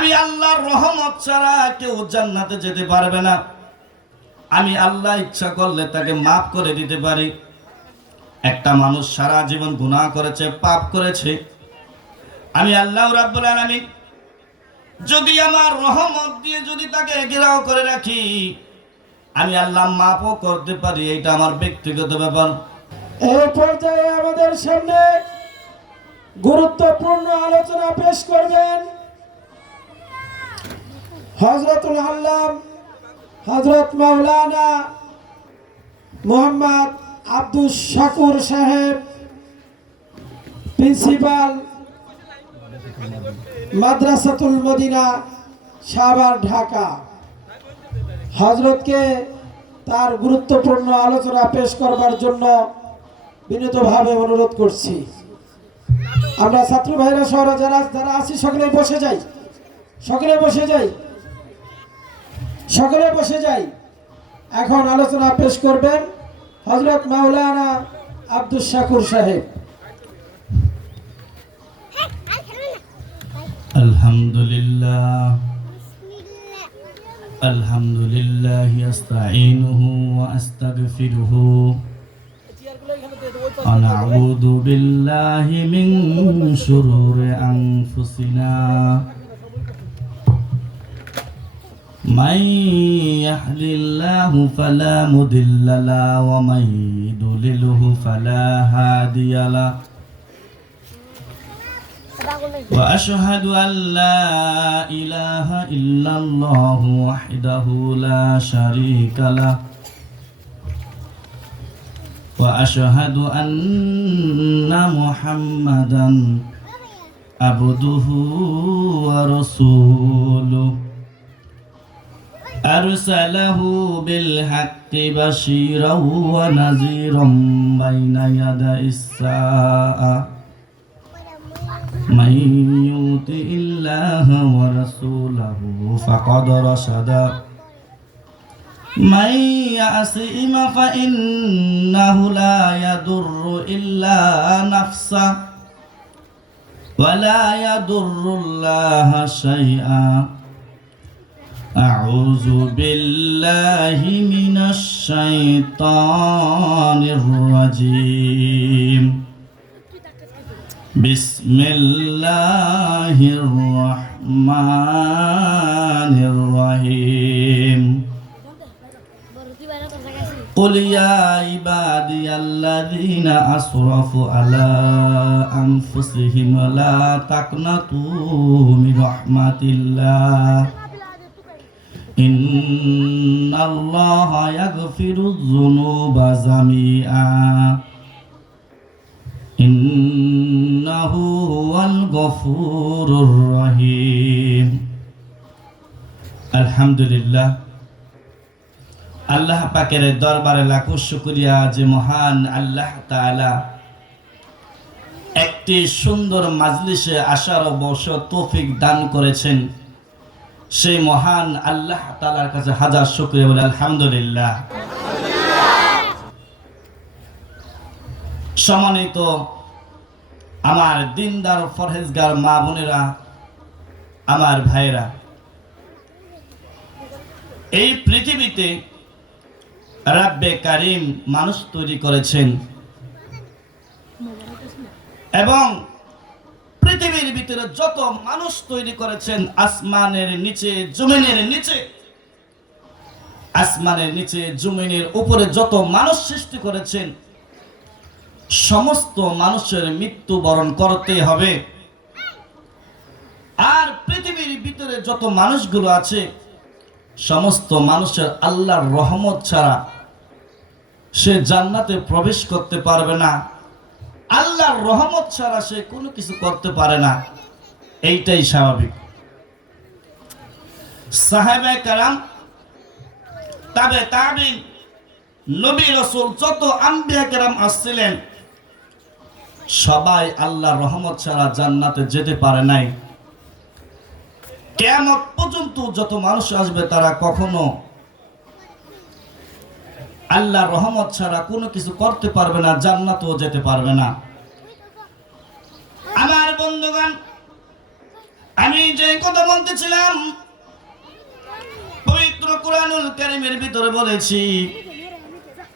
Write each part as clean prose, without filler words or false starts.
আমি আল্লাহর রহমত ছাড়া কেউ জান্নাতে যেতে পারবে না। আমি আল্লাহ ইচ্ছা করলে তাকে মাফ করে দিতে পারি। একটা মানুষ সারা জীবন গুনাহ করেছে, পাপ করেছে, আমি আল্লাহ রাব্বুল আলামিন যদি আমার রহমত দিয়ে যদি তাকে ঘেরাও করে রাখি, আমি আল্লাহ মাফও করতে পারি। এটা আমার ব্যক্তিগত ব্যাপার। এই পর্যায়ে আমাদের সামনে গুরুত্বপূর্ণ আলোচনা পেশ করবেন হযরতুল আল্লাম হযরত মাওলানা মোহাম্মদ আব্দুস শাকুর সাহেব, প্রিন্সিপাল মাদ্রাসাতুল মদিনা সাভার, ঢাকা। হযরতকে তার গুরুত্বপূর্ণ আলোচনা পেশ করবার জন্য বিনীতভাবে অনুরোধ করছি। আমরা ছাত্র ভাইরা সহ যারা আছি সকলে বসে যাই, সকলে বসে যাই, সকলে বসে যাই। এখন আলোচনা পেশ করবেন হযরত মাওলানা আব্দুস শাকুর সাহেব। আলহামদুলিল্লাহ আলহামদুলিল্লাহ আস্তাঈনুহু ওয়া আস্তাগফিরুহু ওয়া নাউযু বিল্লাহি মিন শুরুরি আনফুসিনা মান ইয়াহদিল্লাহু ফালা মুদিল্লা লাহু ওয়া মান ইউদ্লিলহু ফালা হাদিয়া লাহু وأشهد أن لا إله إلا الله وحده لا شريك له وأشهد أن محمدا عبده ورسوله أرسله بالحق بشيرا ونذيرا بين يدي الساعة من يطع الله ورسوله فقد رشد من يعصم فإنه لا يضر إلا نفسه ولا يضر الله شيئا أعوذ بالله من الشيطان الرجيم بسم الله الرحمن الرحيم قل يا عبادي الذين أسرفوا على أنفسهم لا تقنطوا من رحمة الله إن الله يغفر الذنوب جميعا ইন্নাহু হুয়াল গফুরুর রহিম। আলহামদুলিল্লাহ, আল্লাহ পাকের দরবারে লাখো শুকরিয়া যে মহান আল্লাহ তাআলা একটি সুন্দর মাজলিসে আসার অবসর তৌফিক দান করেছেন। সেই মহান আল্লাহ তাআলার কাছে হাজার শুকরিয়া বলে আলহামদুলিল্লাহ। সম্মানিত আমার দিনদার ফরহেজগার মা বোনেরা, আমার ভাইরা, এই পৃথিবীতে রাব্বে কারিম মানুষ তৈরি করেছেন এবং পৃথিবীর ভিতরে যত মানুষ তৈরি করেছেন, আসমানের নিচে জমিনের নিচে, আসমানের নিচে জমিনের উপরে যত মানুষ সৃষ্টি করেছেন, সমস্ত মানুষের মৃত্যু বরণ করতে হবে। আর পৃথিবীর ভিতরে যত মানুষগুলো আছে, সমস্ত মানুষের আল্লাহর রহমত ছাড়া সে জান্নাতে প্রবেশ করতে পারবে না। আল্লাহর রহমত ছাড়া সে কোনো কিছু করতে পারে না, এইটাই স্বাভাবিক। সাহাবায়ে কেরাম, তাবে তাবিন, নবী রাসূল, যত আম্বিয়া কেরাম আসছিলেন, সবাই আল্লাহর রহমত ছাড়া জান্নাতে যেতে পারে নাই। কিয়ামত পর্যন্ত যত মানুষ আসবে তারা কখনো আল্লাহর রহমত ছাড়া কোনো কিছু করতে পারবে না, জান্নাতেও যেতে পারবে না। আমার বন্ধুগণ, আমি যে কথা বলতেছিলাম পবিত্র কুরআনুল কারীমের ভিতরে বলেছি,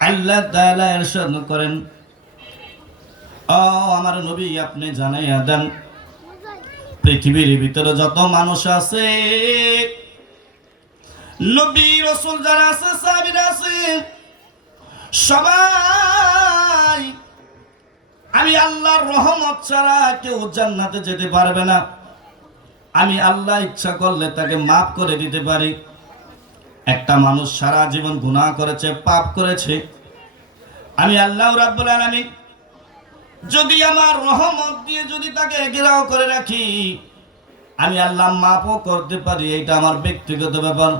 আল্লাহ তাআলা ইরশাদ করেন, ও আমার নবী আপনি জানাইয়া দেন পৃথিবীর ভিতরে যত মানুষ আছে, নবী রাসূল যারা আছে, সাহাবীরা আছে, সবাই আমি আল্লাহর রহমত ছাড়া কেউ জান্নাতে যেতে পারবে না। আমি আল্লাহ ইচ্ছা করলে তাকে মাফ করে দিতে পারি। একটা মানুষ সারা জীবন গুনাহ করেছে, পাপ করেছে, আমি আল্লাহ রাব্বুল আলামিন যদি আমার রহমত দিয়ে যদি তাকে ঘেরাও করে রাখি, আমি আল্লাহ মাফও করতে পারি। এটা আমার ব্যক্তিগত ব্যাপার।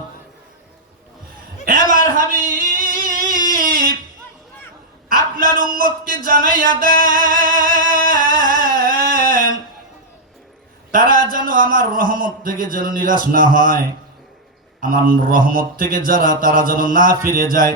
এবার হাবিব আপনার উম্মতকে জানাইয়া দেন, তারা যেন আমার রহমত থেকে যেন নিরাশ না হয়, আমার রহমত থেকে যারা তারা যেন না ফিরে যায়।